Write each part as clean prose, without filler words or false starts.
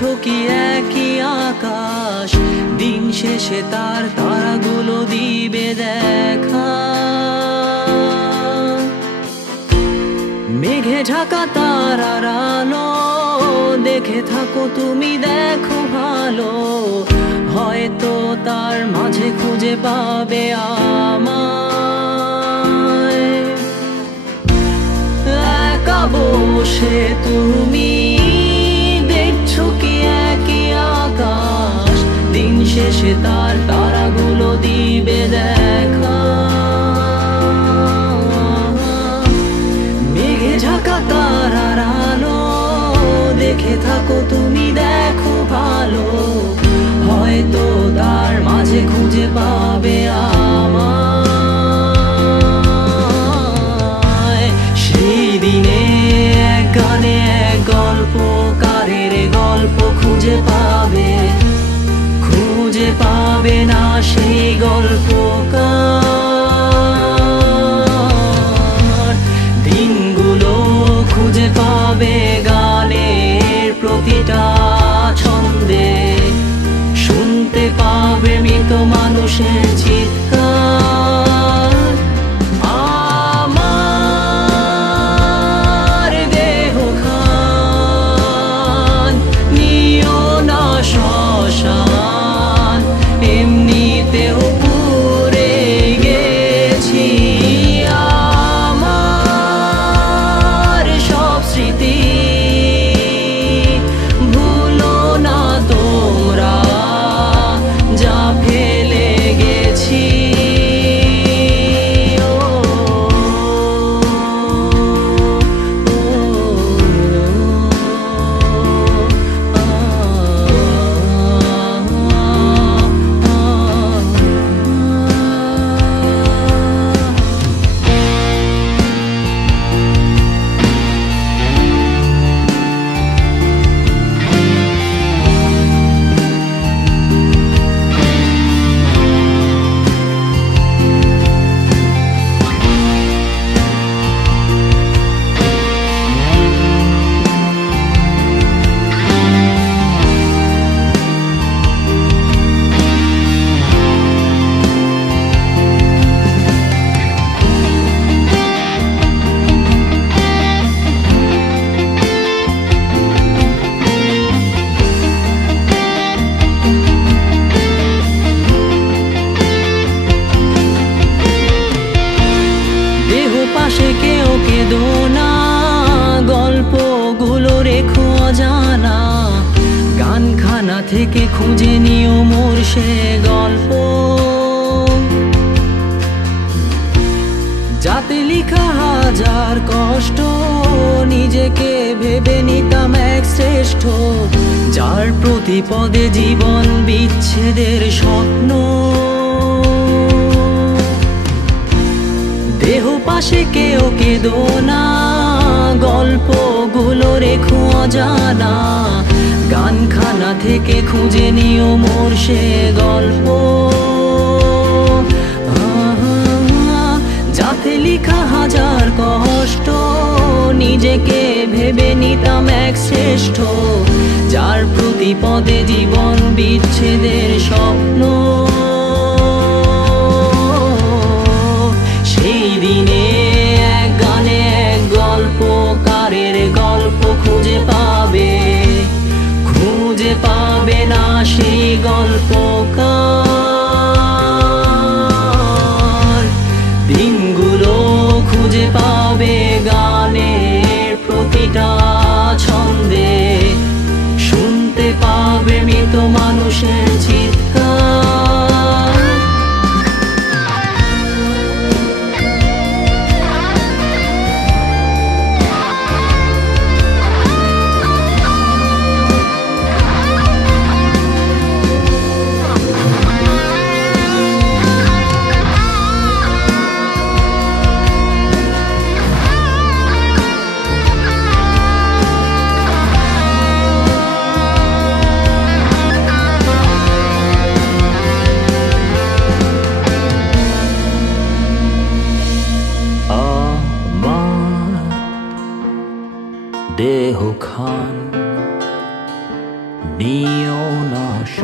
দেখছো কি একই আকাশ, দিন শেষে তার তারাগুলো দিবে দেখা। মেঘে ঢাকা তারার আলো দেখে থাকো তুমি, দেখো ভালো, হয়তো তার মাঝে খুঁজে পাবে আমায়। একা বসে তুমি দেখছো কি একই আকাশ, দিন শেষে তার তারাগুলো দিবে দেখা। মেঘে ঢাকা তারার আলো দেখে থাকো তুমি, দেখো ভালো, হয়তো তার মাঝে খুঁজে পাবে আমায়। সেই দিনে এক গানে এক গল্পকারের গল্প খুঁজে পাবে, খুঁজে পাবে না সেই গল্পকার। দিনগুলো খুঁজে পাবে গানের প্রতিটা ছন্দে, শুনতে পাবে মৃত মানুষের চিৎকার। আমার দেহ খান নিও না শ্মশান, এমনিতেও পুড়ে গেছি। আমার সব স্মৃতি ভুলো না তোমরা, যা ফেলে গেছি। পাশে কেউ কেঁদো না, গল্পগুলো রেখো অজানা, গানখানা থেকে খুঁজে নিও মোর সে গল্প, যাতে লিখা হাজার কষ্ট নিজেকে ভেবে নিতাম এক শ্রেষ্ঠ, যার প্রতি পদে জীবন বিচ্ছেদের স্বপ্ন। দেহ পাশে কেউ কেঁদো না, গল্পগুলো রেখো অজানা, গানখানা থেকে খুঁজে নিও মোর সে গল্প, যাতে লিখা হাজার কষ্ট নিজেকে ভেবে নিতাম এক শ্রেষ্ঠ, যার প্রতি পদে জীবন বিচ্ছেদের স্বপ্ন। সেই দিনে এক গানে এক গল্পকারের গল্প খুঁজে পাবে, খুঁজে পাবে না সেই গল্পকার। দিনগুলো খুঁজে পাবে গানের প্রতিটা ছন্দে, শুনতে পাবে মৃত মানুষের চিৎকার।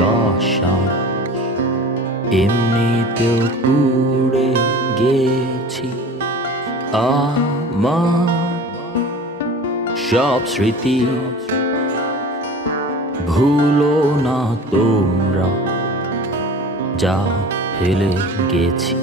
শ্মশান এমনিতেও পুড়ে গেছি আমার সব স্মৃতি ভুলো না তোমরা যা ফেলে গেছি